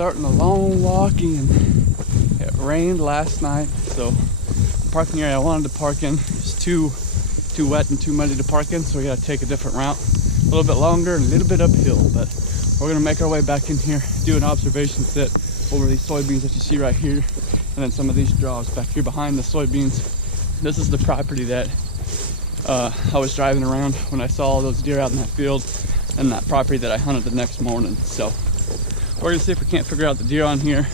starting a long walk in. It rained last night, so the parking area I wanted to park in is too wet and too muddy to park in, so we gotta take a different route, a little bit longer and a little bit uphill. But we're gonna make our way back in here, do an observation sit over these soybeans that you see right here, and then some of these draws back here behind the soybeans. This is the property that I was driving around when I saw all those deer out in that field, and that property that I hunted the next morning. So we're gonna see if we can't figure out the deer on here.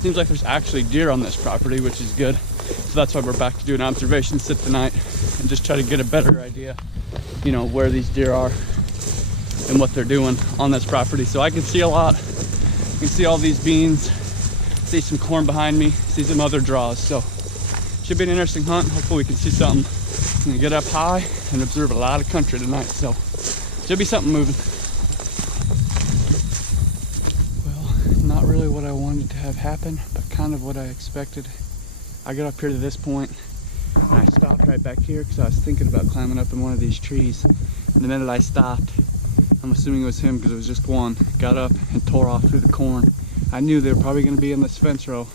Seems like there's actually deer on this property, which is good. So that's why we're back to do an observation sit tonight and just try to get a better idea, you know, where these deer are and what they're doing on this property. So I can see a lot. You can see all these beans, see some corn behind me, see some other draws. So should be an interesting hunt. Hopefully we can see something. I'm gonna get up high and observe a lot of country tonight. So should be something moving. Well, not really what I wanted to have happen, but kind of what I expected. I got up here to this point and I stopped right back here because I was thinking about climbing up in one of these trees. And the minute I stopped, I'm assuming it was him because it was just one, got up and tore off through the corn. I knew they were probably going to be in this fence row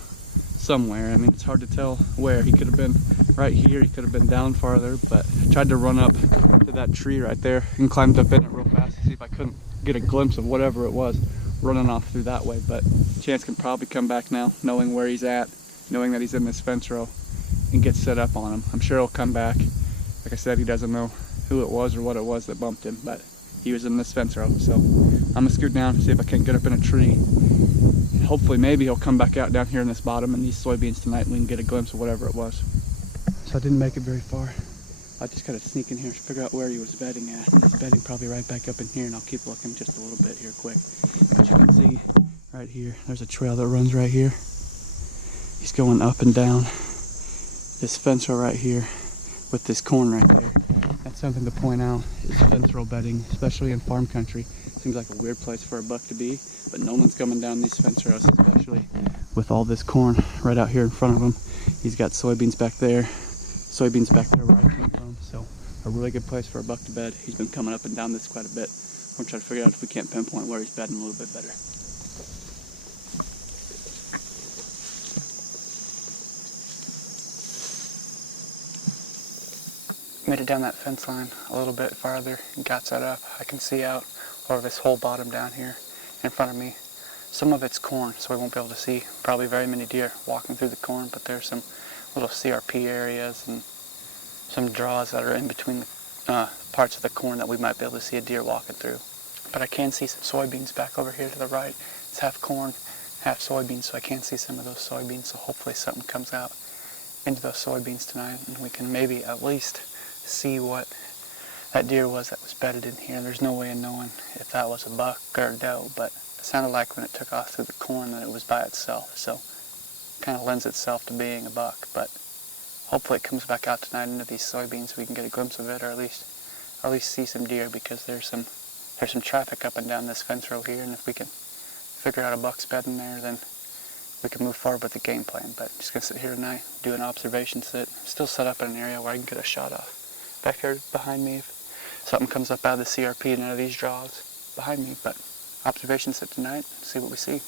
somewhere. I mean, it's hard to tell where. He could have been right here, he could have been down farther, but I tried to run up to that tree right there and climbed up in it real fast to see if I couldn't get a glimpse of whatever it was running off through that way. But Chance can probably come back now, knowing where he's at, knowing that he's in this fence row, and get set up on him. I'm sure he'll come back. Like I said, he doesn't know who it was or what it was that bumped him, but he was in this fence row. So I'm gonna scoot down and see if I can't get up in a tree. And hopefully maybe he'll come back out down here in this bottom and these soybeans tonight and we can get a glimpse of whatever it was. So I didn't make it very far. I just gotta sneak in here to figure out where he was bedding at. He's bedding probably right back up in here, and I'll keep looking just a little bit here quick. But you can see right here, there's a trail that runs right here. He's going up and down this fence row right here with this corn right there. That's something to point out, is fence row bedding, especially in farm country. Seems like a weird place for a buck to be, but no one's coming down these fence rows, especially with all this corn right out here in front of him. He's got soybeans back there where I came from, so a really good place for a buck to bed. He's been coming up and down this quite a bit. We're gonna try to figure out if we can't pinpoint where he's bedding a little bit better. Made it down that fence line a little bit farther and got set up. I can see out over this whole bottom down here in front of me. Some of it's corn, so we won't be able to see probably very many deer walking through the corn, but there's some little CRP areas and some draws that are in between the parts of the corn that we might be able to see a deer walking through. But I can see some soybeans back over here to the right. It's half corn, half soybeans, so I can see some of those soybeans, so hopefully something comes out into those soybeans tonight and we can maybe at least see what that deer was that was bedded in here. There's no way of knowing if that was a buck or a doe, but it sounded like when it took off through the corn that it was by itself, so it kind of lends itself to being a buck. But hopefully it comes back out tonight into these soybeans so we can get a glimpse of it, or at least see some deer, because there's some traffic up and down this fence row here, and if we can figure out a buck's bed in there, then we can move forward with the game plan. But just gonna sit here tonight, do an observation sit, still set up in an area where I can get a shot off. Back here behind me, if something comes up out of the CRP and out of these draws behind me, but observation sit tonight, see what we see.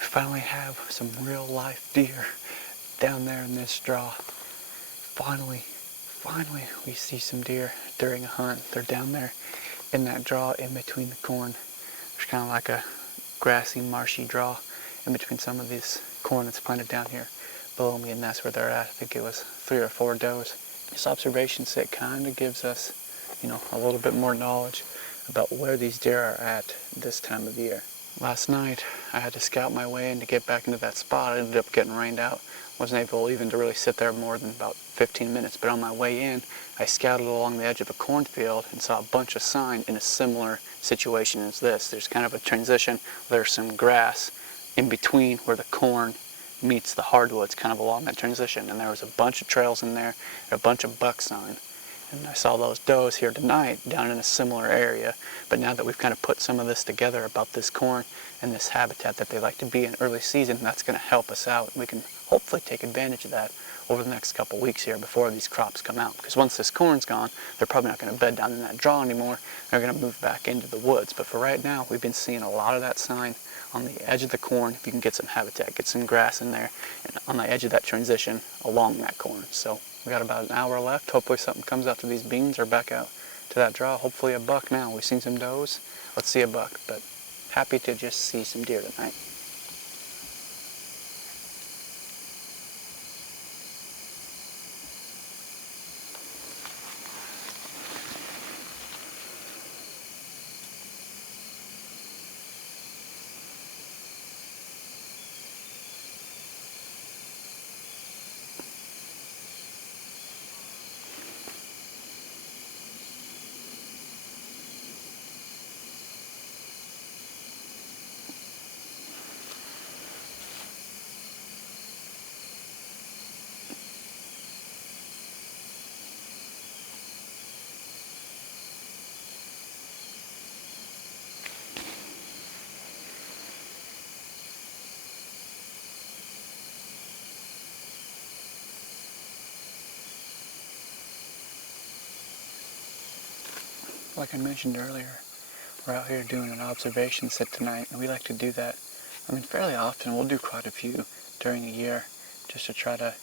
Finally have some real life deer down there in this draw. Finally we see some deer during a hunt. They're down there in that draw in between the corn. There's kind of like a grassy, marshy draw in between some of this corn that's planted down here below me, and that's where they're at. I think it was 3 or 4 does. This observation set kind of gives us, a little bit more knowledge about where these deer are at this time of year. Last night, I had to scout my way in to get back into that spot. I ended up getting rained out. Wasn't able even to really sit there more than about 15 minutes, but on my way in, I scouted along the edge of a cornfield and saw a bunch of sign in a similar situation as this. There's kind of a transition. There's some grass in between where the corn meets the hardwoods, kind of along that transition, and there was a bunch of trails in there, a bunch of buck sign. And I saw those does here tonight down in a similar area. But now that we've kind of put some of this together about this corn and this habitat that they like to be in early season, that's going to help us out. We can hopefully take advantage of that over the next couple weeks here before these crops come out. Because once this corn's gone, they're probably not going to bed down in that draw anymore. They're going to move back into the woods. But for right now, we've been seeing a lot of that sign on the edge of the corn. If you can get some habitat, get some grass in there, and on the edge of that transition along that corn. So we got about an hour left. Hopefully something comes out to these beans or back out to that draw. Hopefully a buck now. We've seen some does. Let's see a buck, but happy to just see some deer tonight. Like I mentioned earlier, we're out here doing an observation set tonight, and we like to do that, fairly often. We'll do quite a few during a year just to try to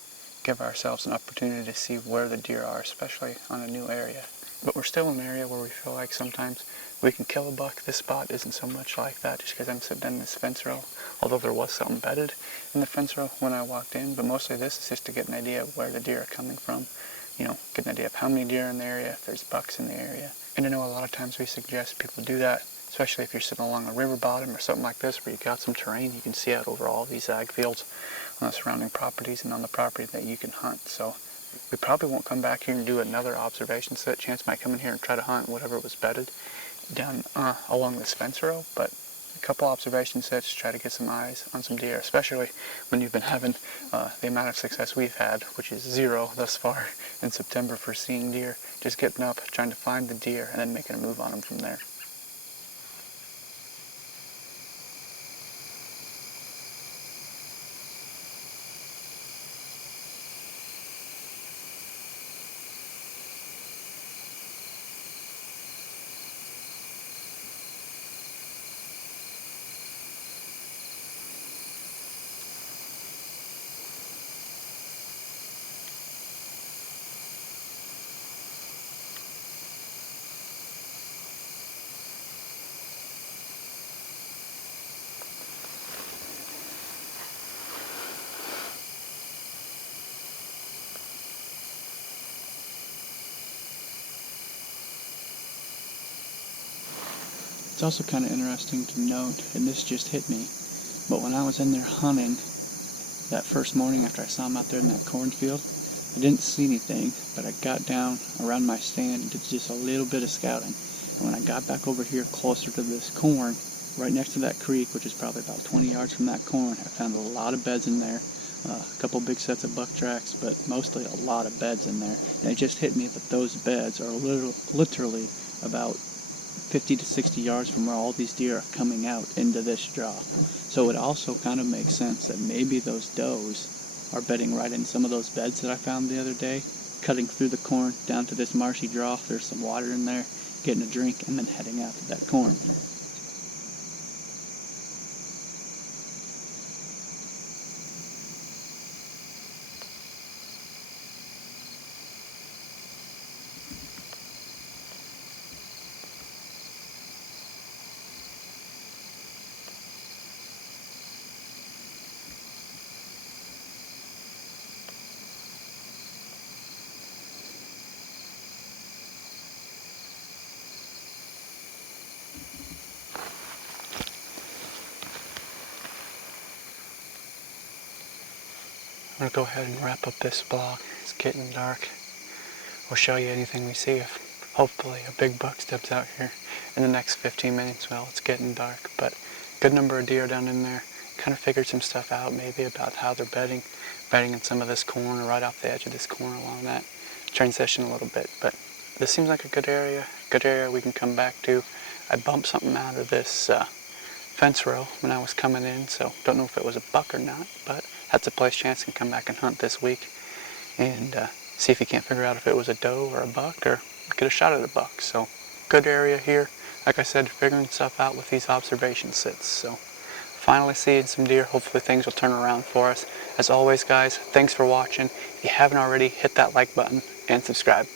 give ourselves an opportunity to see where the deer are, especially on a new area. But we're still in an area where we feel like sometimes we can kill a buck. This spot isn't so much like that just because I'm sitting in this fence row, although there was something bedded in the fence row when I walked in. But mostly this is just to get an idea of where the deer are coming from, get an idea of how many deer are in the area, if there's bucks in the area. And I know a lot of times we suggest people do that, especially if you're sitting along a river bottom or something like this where you've got some terrain. You can see out over all these ag fields on the surrounding properties and on the property that you can hunt. So we probably won't come back here and do another observation set. Chance might come in here and try to hunt whatever was bedded down along this fence row, but a couple observation sets to try to get some eyes on some deer, especially when you've been having the amount of success we've had, which is 0 thus far in September for seeing deer. Just getting up, trying to find the deer, and then making a move on them from there. It's also kind of interesting to note, and this just hit me, but when I was in there hunting that first morning after I saw him out there in that cornfield, I didn't see anything, but I got down around my stand and did just a little bit of scouting. And when I got back over here closer to this corn, right next to that creek, which is probably about 20 yards from that corn, I found a lot of beds in there. A couple big sets of buck tracks, but mostly a lot of beds in there. And it just hit me that those beds are literally about 50 to 60 yards from where all these deer are coming out into this draw. So it also kind of makes sense that maybe those does are bedding right in some of those beds that I found the other day, cutting through the corn down to this marshy draw. There's some water in there, getting a drink, and then heading out to that corn. I'm going to go ahead and wrap up this vlog. It's getting dark. We'll show you anything we see. If hopefully a big buck steps out here in the next 15 minutes. Well, it's getting dark, but good number of deer down in there. Kind of figured some stuff out maybe about how they're bedding in some of this corn or right off the edge of this corn along that transition a little bit. But this seems like a good area we can come back to. I bumped something out of this fence row when I was coming in, so don't know if it was a buck or not, but that's a place chance can come back and hunt this week and see if you can't figure out if it was a doe or a buck or get a shot at a buck. So good area here. Like I said, figuring stuff out with these observation sits. So finally seeing some deer. Hopefully things will turn around for us. As always, guys, thanks for watching. If you haven't already, hit that like button and subscribe.